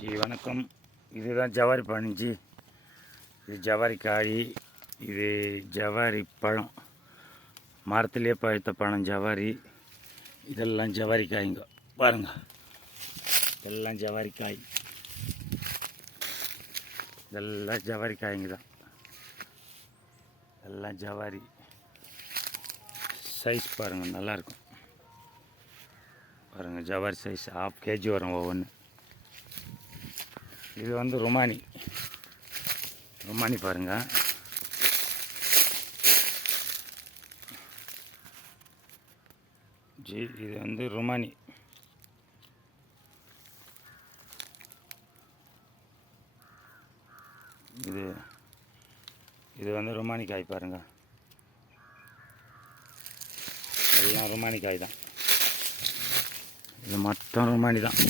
G வணக்கம். இதுதான் ஜவாரி பழஞ்சி. இது ஜவாரி காய். இது ஜவாரி பழம், மரத்திலே பழுத்த பழம் ஜவாரி. இதெல்லாம் ஜவாரி காய்ங்க பாருங்கள். இதெல்லாம் ஜவாரி காய். இதெல்லாம் ஜவாரி காய்ங்க தான். எல்லாம் ஜவாரி சைஸ் பாருங்கள், நல்லாயிருக்கும் பாருங்கள். ஜவாரி சைஸ் 1/2 kg வரும் ஒவ்வொன்று. இது வந்து ருமானி பாருங்கள். ஜி இது வந்து ருமானி. இது வந்து ருமானி காய் பாருங்கள். எல்லாம் ருமானி காய் தான். இது மொத்தம் ருமானி தான்.